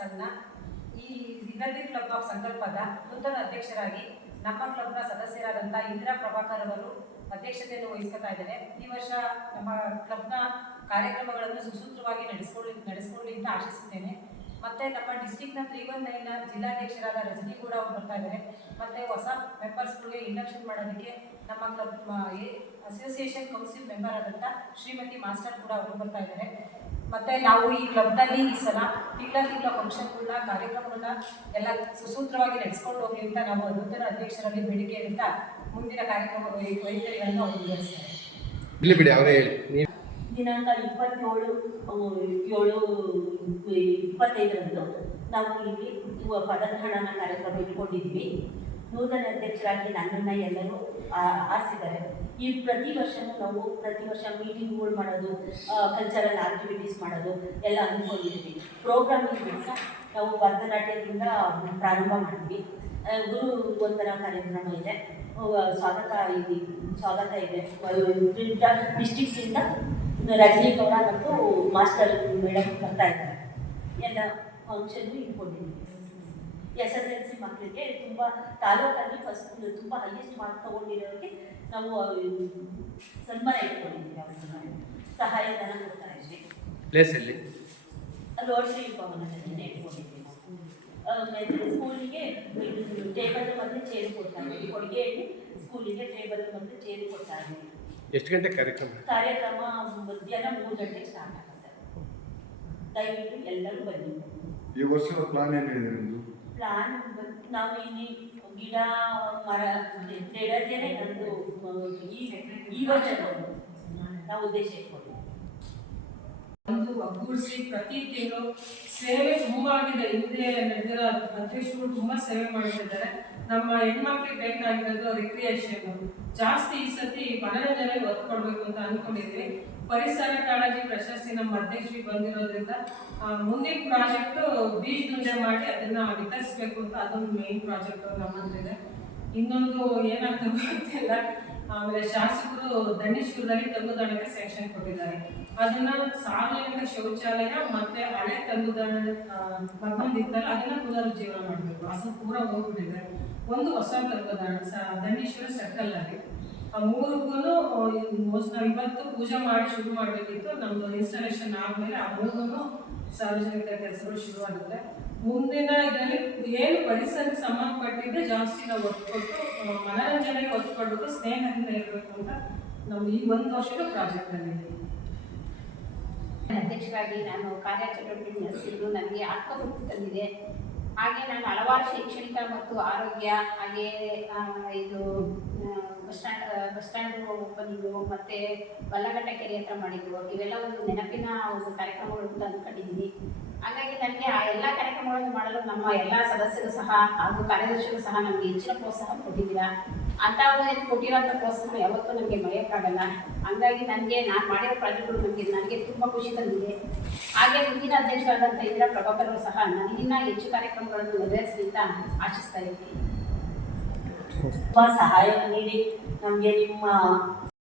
ಸಂಘ ಈ ಸಿಗ್ನಲ್ರಿ club of ಸಂಕಲ್ಪದ ನೂತನ ಅಧ್ಯಕ್ಷರಾಗಿ ನಮ್ಮ ಕ್ಲಬ್ನ ಸದಸ್ಯರಾದಂಥ ಇಂದಿರಾ ಪ್ರಭಾಕರ್ ಅವರು ಅಧ್ಯಕ್ಷತೆಯನ್ನು ವಹಿಸ್ಕೊತಾ ಇದ್ದಾರೆ. ಈ ವರ್ಷ ನಮ್ಮ ಕ್ಲಬ್ನ ಕಾರ್ಯಕ್ರಮಗಳನ್ನು ಸುಸೂತ್ರವಾಗಿ ನಡೆಸ್ಕೊಳ್ಳಿ ಅಂತ ಆಶಿಸುತ್ತೇನೆ. ಮತ್ತು ನಮ್ಮ ಡಿಸ್ಟಿಕ್ನ 319ನ ಜಿಲ್ಲಾಧ್ಯಕ್ಷರಾದ ರಜನಿ ಕೂಡ ಅವರು ಬರ್ತಾ ಇದ್ದಾರೆ. ಮತ್ತು ಹೊಸ ಮೆಂಬರ್ಸ್ಗಳಿಗೆ ಇಂಡಕ್ಷನ್ ಮಾಡೋದಕ್ಕೆ ನಮ್ಮ ಕ್ಲಬ್ ಅಸೋಸಿಯೇಷನ್ ಕೌನ್ಸಿಲ್ ಮೆಂಬರ್ ಆದಂಥ ಶ್ರೀಮತಿ ಮಾಸ್ಟರ್ ಕೂಡ ಅವರು ಬರ್ತಾ ಇದ್ದಾರೆ. ಮತ್ತು ನಾವು ಈ ಕ್ಲಬ್ನಲ್ಲಿ ಈ ಸಲ ತಿಂಗಳ ಫಂಕ್ಷನ್ಗಳನ್ನ ಕಾರ್ಯಕ್ರಮಗಳನ್ನ ಎಲ್ಲ ಸುಸೂತ್ರವಾಗಿ ನಡೆಸ್ಕೊಂಡು ಹೋಗಲಿ ಅಂತ ನಾವು ನೂತನ ಅಧ್ಯಕ್ಷರಲ್ಲಿ ಬೇಡಿಕೆ ಅಂತ ಮುಂದಿನ ಕಾರ್ಯಕ್ರಮ ವೈಖರಿಗಳನ್ನು ಅವರು ವಿವರಿಸ್ತಾರೆ. ದಿನಾಂಕ 27/7/25 ನಾವು ಇಲ್ಲಿ ಪದಗ್ರಹಣ ಕಾರ್ಯಕ್ರಮ ಇಟ್ಕೊಂಡಿದ್ವಿ. ನೂತನ ಅಧ್ಯಕ್ಷರಾಗಿ ನನ್ನನ್ನು ಎಲ್ಲರೂ ಆರಿಸಿದ್ದಾರೆ. ಈ ಪ್ರತಿ ವರ್ಷ ಮೀಟಿಂಗ್ಗಳು ಮಾಡೋದು, ಕಲ್ಚರಲ್ ಆಕ್ಟಿವಿಟೀಸ್ ಮಾಡೋದು ಎಲ್ಲ ಅಂದ್ಕೊಂಡಿದ್ವಿ. ಪ್ರೋಗ್ರಾಮಿಂಗ್ ದಿವಸ ನಾವು ಭರತನಾಟ್ಯದಿಂದ ಪ್ರಾರಂಭ ಮಾಡಿದ್ವಿ. ಗುರು ವಂದನ ಕಾರ್ಯಕ್ರಮ ಇದೆ, ಸ್ವಾಗತ ಇದೆ. ಡಿಸ್ಟಿಕ್ಕಿಂದ ರಜನಿ ಗೌಡ ಮತ್ತು ಮಾಸ್ಟರ್ ಮೇಡಮ್ ಬರ್ತಾ ಇದ್ದಾರೆ. ಎಲ್ಲ ಫಂಕ್ಷನ್ನು ಇಟ್ಕೊಂಡಿದ್ದೀವಿ. SSLC ಮಕ್ಕಳಿಗೆ ತುಂಬ ತಾಲೂಕಲ್ಲಿ ಫಸ್ಟ್ ತುಂಬ ಹೈಯೆಸ್ಟ್ ಮಾರ್ಕ್ ತೊಗೊಂಡಿರೋರಿಗೆ ನಾವು ಸನ್ಮಾನ ಇಟ್ಕೊಂಡಿದ್ದೀವಿ. ಅವ್ರಿಗೆ ಸಹಾಯಧನ ಕೊಡ್ತಾ ಇದ್ವಿ. ಪ್ಲೇಸಲ್ಲಿ ರೋಟರಿ ಭವನದಲ್ಲಿ ಇಟ್ಕೊಂಡಿದ್ದೀವಿ. ಸ್ಕೂಲಿಗೆ ಟೇಬಲ್ ಮತ್ತು ಚೇರು ಕೊಡ್ತಾ ಇದ್ದೀವಿ. ಕೊಡುಗೆಯಲ್ಲಿ ಸ್ಕೂಲಿಗೆ ಟೇಬಲ್ ಮತ್ತು ಚೇರು ಕೊಡ್ತಾ ಇದ್ದೀವಿ. ಎಷ್ಟು ಗಂಟೆ ಕಾರ್ಯಕ್ರಮ ಮಧ್ಯಾಹ್ನ 3 ಗಂಟೆಗೆ ಸ್ಟಾರ್ಟ್ ಆಗುತ್ತೆ. ದಯವಿಟ್ಟು ಎಲ್ಲರೂ ಬನ್ನಿ. ಈ ವರ್ಷದ ಪ್ಲಾನ್ ಏನಿದೆ ನಿಮ್ಮದು? ಪ್ಲಾನ್ ನಾವು ಇಲ್ಲಿ ಗಿಡ ಮರ ನೆಡೋದೇನೆ ನಮ್ಮದು ಈ ವರ್ಷ ನಾವು ಉದ್ದೇಶ ಇಟ್ಕೊಂಡು ಒಂದು ಒಗ್ಗೂಡಿಸಿ ಪ್ರತಿ ತಿಂಗಳು ಸೇವೆ ತುಂಬ ಆಗಿದೆ. ಹಿಂದೆ ನಡೆದಿರೋ ಅಧ್ಯಕ್ಷರು ತುಂಬ ಸೇವೆ ಮಾಡ್ತಿದ್ದಾರೆ. ನಮ್ಮ ಹೆಣ್ಮಕ್ಳಿಗೆ ಬೇಕಾಗಿರೋದು ರಿಕ್ರಿಯೇಷನ್ ಜಾಸ್ತಿ. ಈ ಸತಿ ಮನರಂಜನೆಗೆ ಒತ್ತು ಕೊಡಬೇಕು ಅಂತ ಅಂದ್ಕೊಂಡಿದ್ವಿ. ಪರಿಸರ ಕಾಳಜಿ ಪ್ರಶಸ್ತಿ ನಮ್ಮ ಅಧ್ಯಕ್ಷರಿಗೆ ಬಂದಿರೋದ್ರಿಂದ ಮುಂದಿನ ಪ್ರಾಜೆಕ್ಟು ಬೀಜ ದುಂಡೆ ಮಾಡಿ ಅದನ್ನು ವಿತರಿಸಬೇಕು ಅಂತ ಅದೊಂದು ಮೇನ್ ಪ್ರಾಜೆಕ್ಟ್ ನಮ್ಮಂದಿದೆ. ಇನ್ನೊಂದು ಏನಾಗ್ತದೆ ಗೊತ್ತಿಲ್ಲ. ಆಮೇಲೆ ಶಾಸಕರು ದಂಡೇಶ್ವರದಲ್ಲಿ ತಂಗುದಾಣಕ್ಕೆ ಸ್ಯಾಂಕ್ಷನ್ ಕೊಟ್ಟಿದ್ದಾರೆ. ಅದನ್ನ ಸಾರ್ವಜನಿಕ ಶೌಚಾಲಯ ಮತ್ತೆ ಹಳೆ ತಂಗುದಾಣ ಮಗೊಂದಿತ್ತಲ್ಲ ಅದನ್ನ ಪುನರುಜ್ಜೀವನ ಮಾಡಬೇಕು. ಅದು ಪೂರ ಹೋಗ್ಬಿಟ್ಟಿದೆ. ಒಂದು ಹೊಸ ತಂಗುದಾಣ ದಂಡೇಶ್ವರ ಸರ್ಕಲ್ ಅಲ್ಲಿ ಮೂರಕ್ಕೂ ನಾವು ಇವತ್ತು ಪೂಜೆ ಮಾಡಿ ಶುರು ಮಾಡಬೇಕಿತ್ತು. ನಮ್ದು ಇನ್ಸ್ಟಾಲೇಷನ್ ಆದಮೇಲೆ ಆ ಮೂರನ್ನು ಸಾರ್ವಜನಿಕ ಕೆಲಸಗಳು ಶುರುವಾಗುತ್ತೆ. ಮುಂದಿನ ಇದರಲ್ಲಿ ಏನು ಪರಿಸರಕ್ಕೆ ಸಂಬಂಧಪಟ್ಟಿದ್ದೆ ಜಾಸ್ತಿ ನಾವು ಒತ್ತು ಕೊಟ್ಟು ಮನರಂಜನೆಗೆ ಒತ್ತು ಕೊಡಬೇಕು, ಸ್ನೇಹದಿಂದ ಇರಬೇಕು ಅಂತ ನಮ್ದು ಈ 1 ವರ್ಷದ ಪ್ರಾಜೆಕ್ಟ್ನಲ್ಲಿ ಅಧ್ಯಕ್ಷರಾಗಿ ನಾನು ಕಾರ್ಯಚಟುವಟಿಕೆ ನಡೆಸಿದ್ದು ನನಗೆ ಆತ್ಮತೃಪ್ತಿ ತಂದಿದೆ. ಹಾಗೆ ನಾನು ಹಲವಾರು ಶೈಕ್ಷಣಿಕ ಮತ್ತು ಆರೋಗ್ಯ, ಹಾಗೆ ಇದು ಬಸ್ ಸ್ಟ್ಯಾಂಡ್ ಓಪನಿಂಗು ಮತ್ತು ಬಲ್ಲಘಟ್ಟ ಕೆರೆ ಹತ್ರ ಮಾಡಿದ್ದು ಇವೆಲ್ಲ ಒಂದು ನೆನಪಿನ ಒಂದು ಕಾರ್ಯಕ್ರಮಗಳು ಅಂತ ಅಂದ್ಕೊಂಡಿದ್ದೀನಿ. ಹಾಗಾಗಿ ನನಗೆ ಆ ಎಲ್ಲ ಕಾರ್ಯಕ್ರಮಗಳನ್ನು ಮಾಡಲು ನಮ್ಮ ಎಲ್ಲ ಸದಸ್ಯರು ಸಹ ಹಾಗೂ ಕಾರ್ಯದರ್ಶಿಗಳು ಸಹ ನಮಗೆ ಹೆಚ್ಚಿನ ಪ್ರೋತ್ಸಾಹ ಕೊಟ್ಟಿದ್ದೀರಾ. ಅಂಥ ಕೊಟ್ಟಿರೋಂಥ ಪ್ರೋತ್ಸಾಹ ಯಾವತ್ತೂ ನನಗೆ ಮರೆಯೋಕ್ಕಾಗಲ್ಲ. ಹಾಗಾಗಿ ನಾನು ಮಾಡಿರೋ ಪ್ರಾಜೆಕ್ಟ್ಗಳು ನನಗೆ ತುಂಬ ಖುಷಿ ತಂದಿದೆ. ಹಾಗೆ ಮುಂದಿನ ಅಧ್ಯಕ್ಷರಾದಂಥ ಇಂದಿರಾ ಪ್ರಭಾಕರ್ ಅವರು ಸಹ ನನಗಿನ್ನ ಹೆಚ್ಚು ಕಾರ್ಯಕ್ರಮಗಳನ್ನು ನೆರವೇರಿಸಲಿ ಅಂತ ಆಶಿಸ್ತಾ ಇದ್ದೀನಿ. ತುಂಬ ಸಹಾಯ ನೀಡಿ ನಮಗೆ ನಿಮ್ಮ